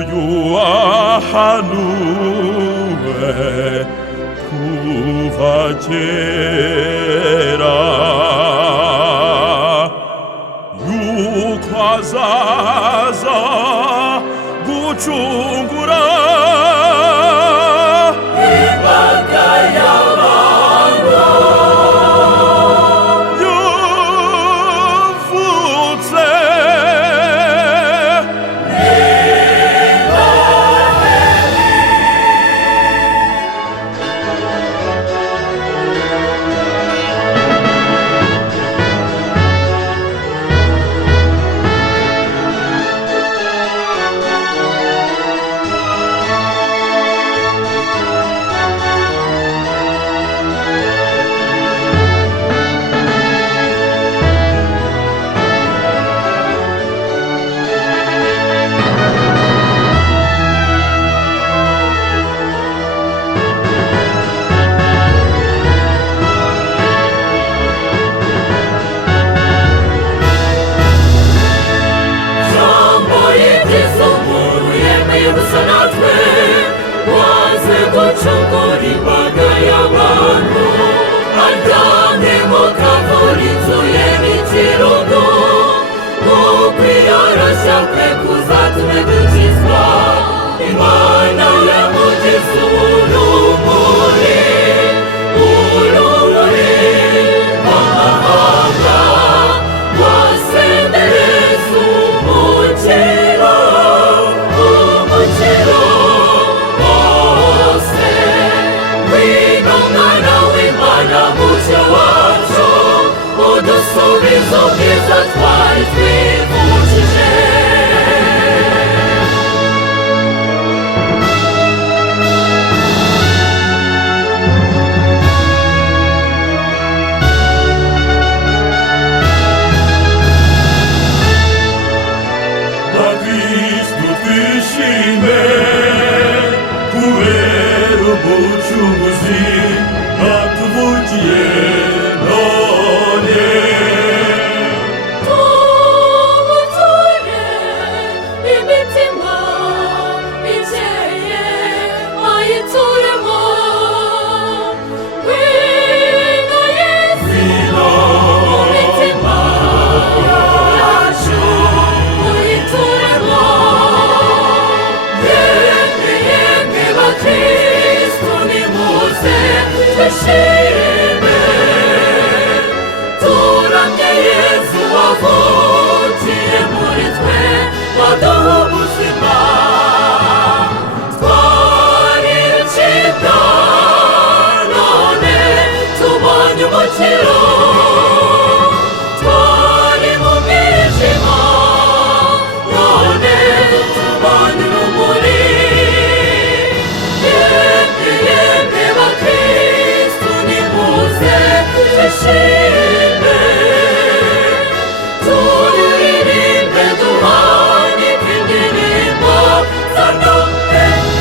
yuahanuwe kuva kera yuko azaza gucungura imbaga y'abantu yavutse Imana yamugize urumuri, urumuri rw'amahanga rwasendereza umukiro, umukiro wose. Ngwino mwana w'Imana mucyo wacu, udusubizo bwiza twari twivukije. kubera umucunguzi atuvugiye none tumuture imitima ikeye ayituremo. Ngwino Yesu mu mitima yacu uyituremo. Kristo nimuze twishime, turamye Yesu wavukiye muri twe, waduha ubuzima. Twari ibicibwa none tubonye umukiro, twari mu mwijima none tubonye urumuri. Twishime, turirimbe, duhanike indirimbo za Noheli.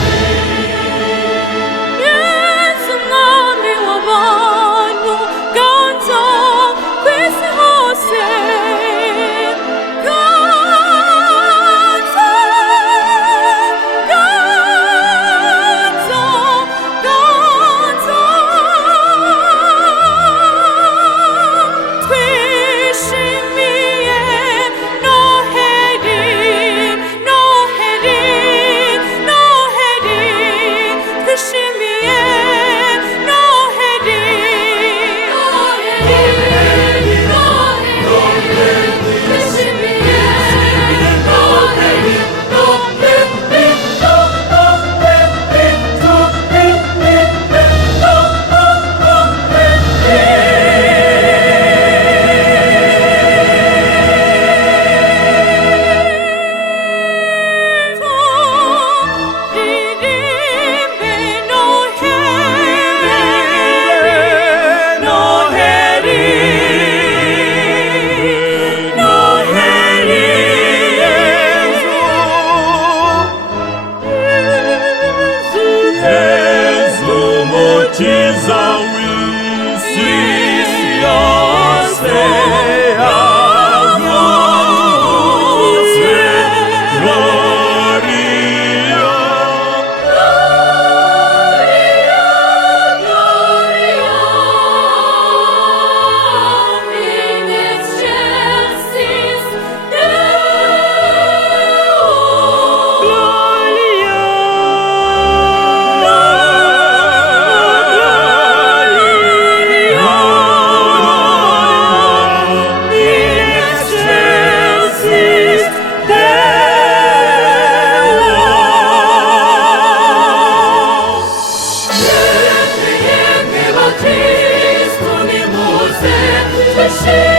Yesu mwami w'abantu, ganza kw'isi hose. Ganza, ganza, ganza. Glory twishime